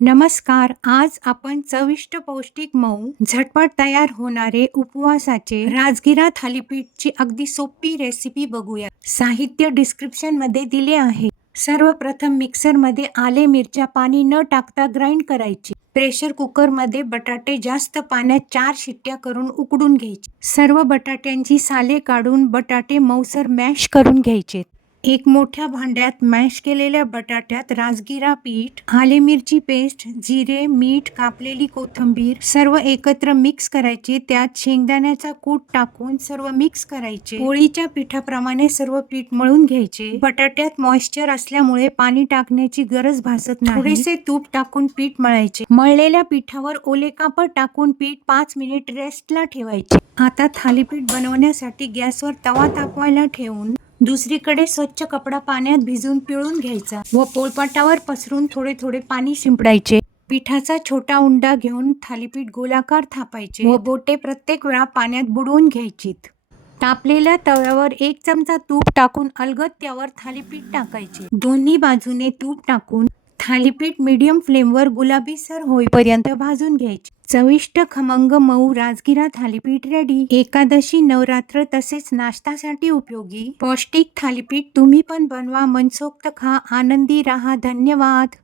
नमस्कार. आज आपण चविष्ट, पौष्टिक, मऊ, झटपट तयार होणारे उपवासाचे राजगिरा थालीपीठची अगदी सोपी रेसिपी बघूया. साहित्य डिस्क्रिप्शनमध्ये दिले आहे. सर्वप्रथम मिक्सरमध्ये आले मिरच्या पाणी न टाकता ग्राइंड करायची. प्रेशर कुकरमध्ये बटाटे जास्त पाण्यात 4 शिट्ट्या करून उकडून घ्यायचे. सर्व बटाट्यांची साले काढून बटाटे मऊसर मॅश करून घ्यायचे. एक मोठ्या भांड्यात मॅश केलेल्या बटाट्यात राजगिरा पीठ, आले मिरची पेस्ट, जिरे, मीठ, कापलेली कोथिंबीर सर्व एकत्र मिक्स करायचे. त्यात शेंगदाण्याचा कूट टाकून सर्व मिक्स करायचे. पोळीच्या पिठाप्रमाणे सर्व पीठ मळून घ्यायचे. बटाट्यात मॉइश्चर असल्यामुळे पाणी टाकण्याची गरज भासत नाही. थोडेसे तूप टाकून पीठ मळायचे. मळलेल्या पिठावर ओले कापड टाकून पीठ 5 मिनिट रेस्टला ठेवायचे. आता थालीपीठ बनवण्यासाठी गॅसवर तवा तापवायला ठेवून दुसरीकडे स्वच्छ कपडा पाण्यात भिजवून पिळून घ्यायचा व पोळपाटावर पसरून थोडे थोडे पाणी शिंपडायचे. पिठाचा छोटा उंडा घेऊन थालीपीठ गोलाकार थापायचे व बोटे प्रत्येक वेळा पाण्यात बुडवून घ्यायचीत. तापलेल्या तव्यावर 1 चमचा तूप टाकून अलगद त्यावर थालीपीठ टाकायचे. दोन्ही बाजूने तूप टाकून थालीपीठ मीडियम फ्लेमवर गुलाबीसर होईपर्यंत भाजून घ्यायचे. चविष्ट, खमंग, मऊ राजगिरा थालीपीठ रेडी. एकादशी, नवरात्र तसेच नाश्त्यासाठी उपयोगी पौष्टिक थालीपीठ तुम्ही पण बनवा, मनसोक्त खा, आनंदी राहा. धन्यवाद.